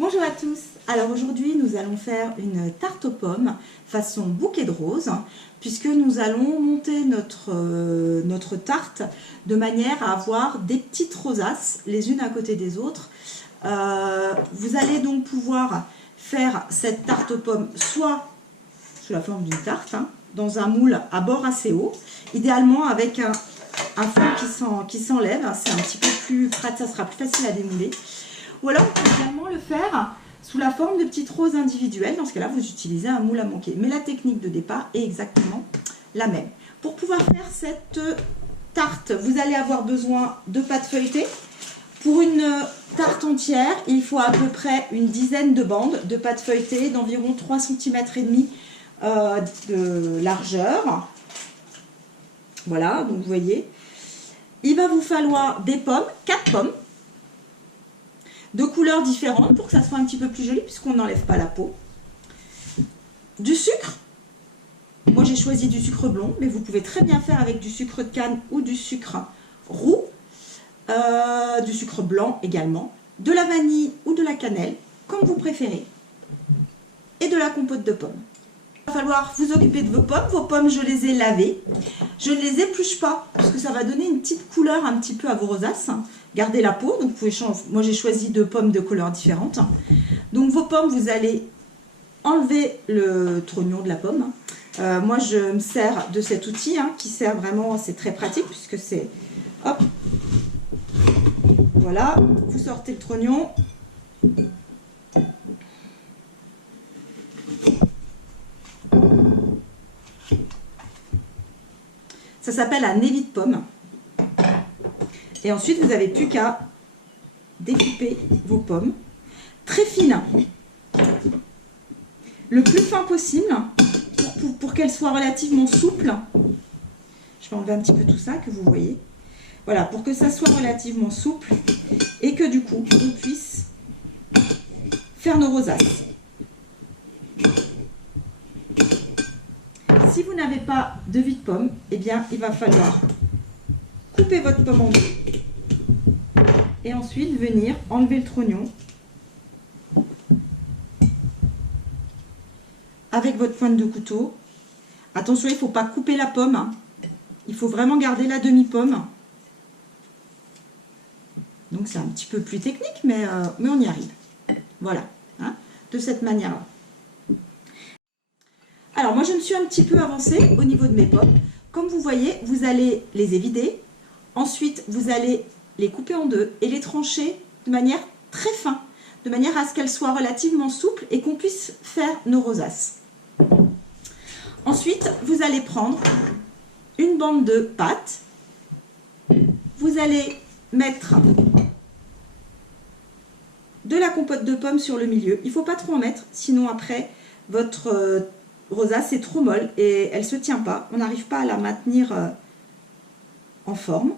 Bonjour à tous. Alors aujourd'hui nous allons faire une tarte aux pommes façon bouquet de roses, puisque nous allons monter notre tarte de manière à avoir des petites rosaces les unes à côté des autres. Vous allez donc pouvoir faire cette tarte aux pommes soit sous la forme d'une tarte, dans un moule à bord assez haut, idéalement avec un fond qui s'enlève, c'est un petit peu plus pratique, ça sera plus facile à démouler. Ou alors on peut également le faire sous la forme de petites roses individuelles. Dans ce cas-là, vous utilisez un moule à manquer. Mais la technique de départ est exactement la même. Pour pouvoir faire cette tarte, vous allez avoir besoin de pâte feuilletée. Pour une tarte entière, il faut à peu près une dizaine de bandes de pâte feuilletée d'environ 3,5 cm de largeur. Voilà, donc vous voyez. Il va vous falloir des pommes, 4 pommes, de couleurs différentes pour que ça soit un petit peu plus joli puisqu'on n'enlève pas la peau. Du sucre. Moi j'ai choisi du sucre blond, mais vous pouvez très bien faire avec du sucre de canne ou du sucre roux. Du sucre blanc également. De la vanille ou de la cannelle, comme vous préférez. Et de la compote de pommes. Il va falloir vous occuper de vos pommes. Vos pommes, je les ai lavées. Je ne les épluche pas parce que ça va donner une petite couleur un petit peu à vos rosaces. Gardez la peau, donc vous pouvez changer. Moi j'ai choisi 2 pommes de couleurs différentes. Donc vos pommes, vous allez enlever le trognon de la pomme. Moi je me sers de cet outil qui sert vraiment, c'est très pratique puisque c'est hop, voilà, vous sortez le trognon. Ça s'appelle un évi de pomme. Et ensuite, vous n'avez plus qu'à découper vos pommes très fines, le plus fin possible, pour qu'elles soient relativement souples. Je vais enlever un petit peu tout ça, que vous voyez. Voilà, pour que ça soit relativement souple et que du coup, on puisse faire nos rosaces. Si vous n'avez pas de vie de pomme, eh bien, il va falloir couper votre pomme en deux et ensuite venir enlever le trognon avec votre pointe de couteau. Attention, il ne faut pas couper la pomme, il faut vraiment garder la demi-pomme. Donc c'est un petit peu plus technique, mais on y arrive. Voilà, de cette manière-là. Alors moi je me suis un petit peu avancée au niveau de mes pommes. Comme vous voyez, vous allez les évider. Ensuite, vous allez les couper en deux et les trancher de manière très fine, de manière à ce qu'elles soient relativement souples et qu'on puisse faire nos rosaces. Ensuite, vous allez prendre une bande de pâte. Vous allez mettre de la compote de pommes sur le milieu. Il ne faut pas trop en mettre, sinon après, votre rosace est trop molle et elle ne se tient pas. On n'arrive pas à la maintenir en forme.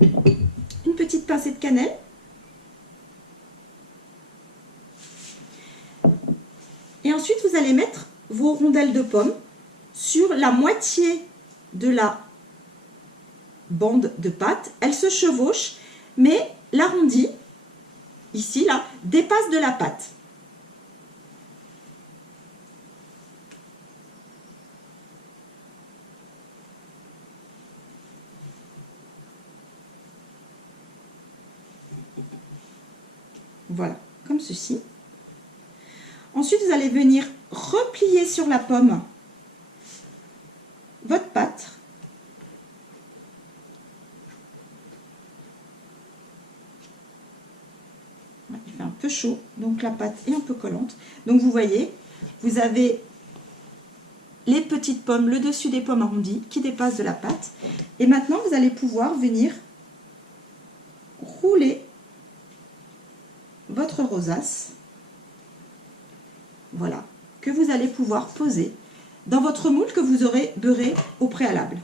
Une petite pincée de cannelle. Et ensuite, vous allez mettre vos rondelles de pommes sur la moitié de la bande de pâte. Elle se chevauche, mais l'arrondi, ici, là, dépasse de la pâte. Voilà, comme ceci. Ensuite, vous allez venir replier sur la pomme votre pâte. Il fait un peu chaud, donc la pâte est un peu collante. Donc vous voyez, vous avez les petites pommes, le dessus des pommes arrondies qui dépassent de la pâte. Et maintenant, vous allez pouvoir venir rouler votre rosace. Voilà, que vous allez pouvoir poser dans votre moule que vous aurez beurré au préalable.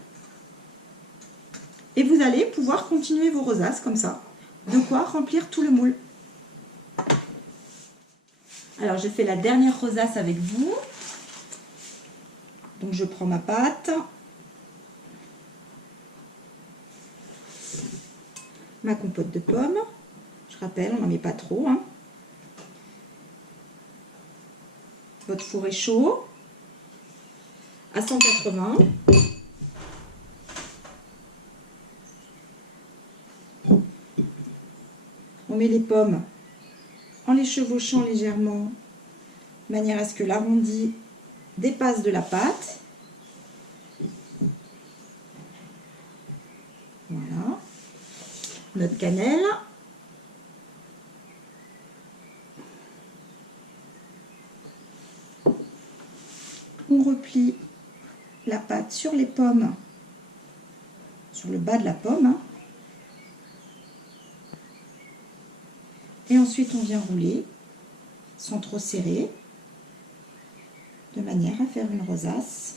Et vous allez pouvoir continuer vos rosaces comme ça, de quoi remplir tout le moule. Alors, j'ai fait la dernière rosace avec vous. Donc, je prends ma pâte. ma compote de pommes. Je rappelle, on n'en met pas trop, hein. Votre four est chaud à 180. On met les pommes en les chevauchant légèrement, de manière à ce que l'arrondi dépasse de la pâte. Voilà. Notre cannelle. On replie la pâte sur les pommes, sur le bas de la pomme, hein. Et ensuite on vient rouler sans trop serrer, de manière à faire une rosace.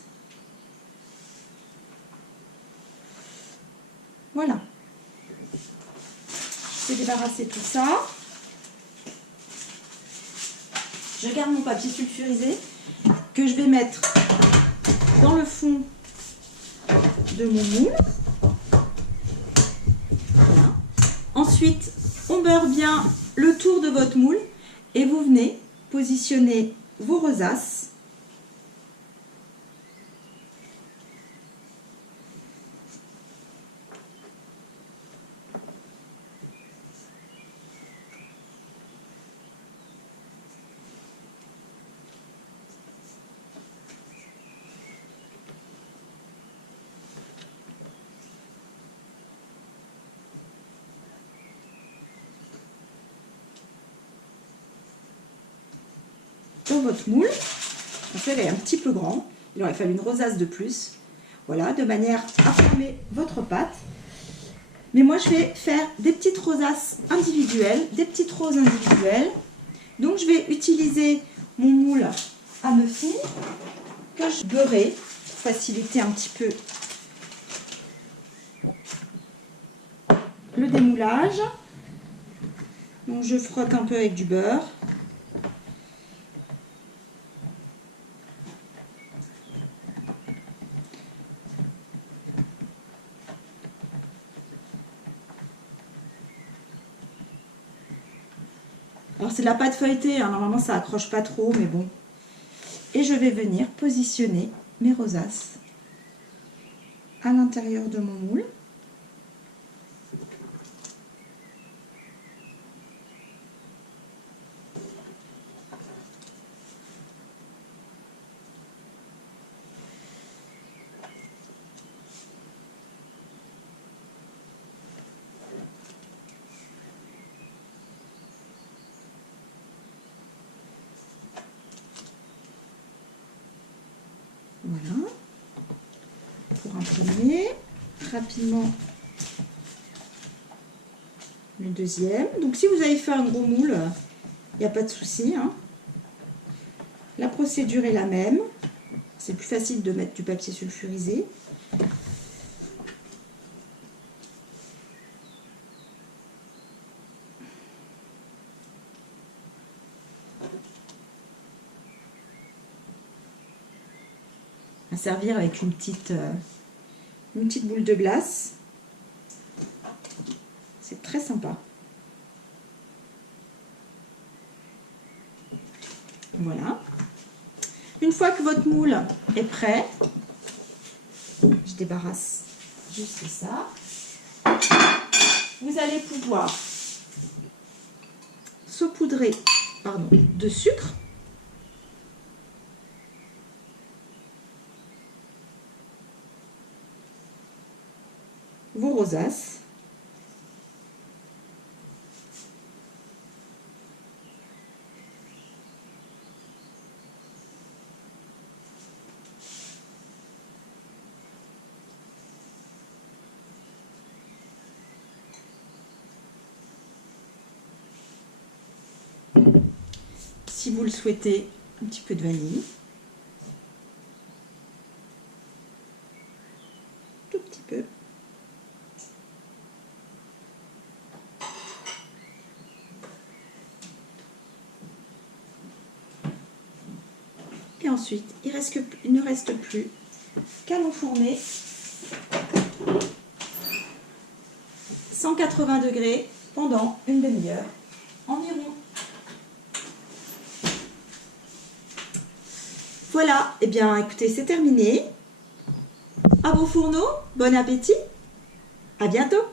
Voilà. Je vais débarrasser tout ça. Je garde mon papier sulfurisé que je vais mettre dans le fond de mon moule. Voilà. Ensuite, on beurre bien le tour de votre moule et vous venez positionner vos rosaces dans votre moule. En fait, elle est un petit peu grand. Il aurait fallu une rosace de plus. Voilà, de manière à former votre pâte. Mais moi, je vais faire des petites rosaces individuelles, des petites roses individuelles. Donc, je vais utiliser mon moule à muffins que je beurrai pour faciliter un petit peu le démoulage. Donc, je frotte un peu avec du beurre. Alors c'est de la pâte feuilletée, hein. Normalement ça accroche pas trop, mais bon. Et je vais venir positionner mes rosaces à l'intérieur de mon moule. Voilà, pour un premier, rapidement le deuxième. Donc si vous avez fait un gros moule, il n'y a pas de souci, hein. La procédure est la même, c'est plus facile de mettre du papier sulfurisé. À servir avec une petite boule de glace. C'est très sympa. Voilà. Une fois que votre moule est prêt, je débarrasse juste ça. Vous allez pouvoir saupoudrer, de sucre. Vos rosaces. Si vous le souhaitez, un petit peu de vanille. Tout petit peu. Et ensuite, il ne reste plus qu'à l'enfourner 180 degrés pendant une demi-heure environ. Voilà, et bien écoutez, c'est terminé. À vos fourneaux, bon appétit, à bientôt.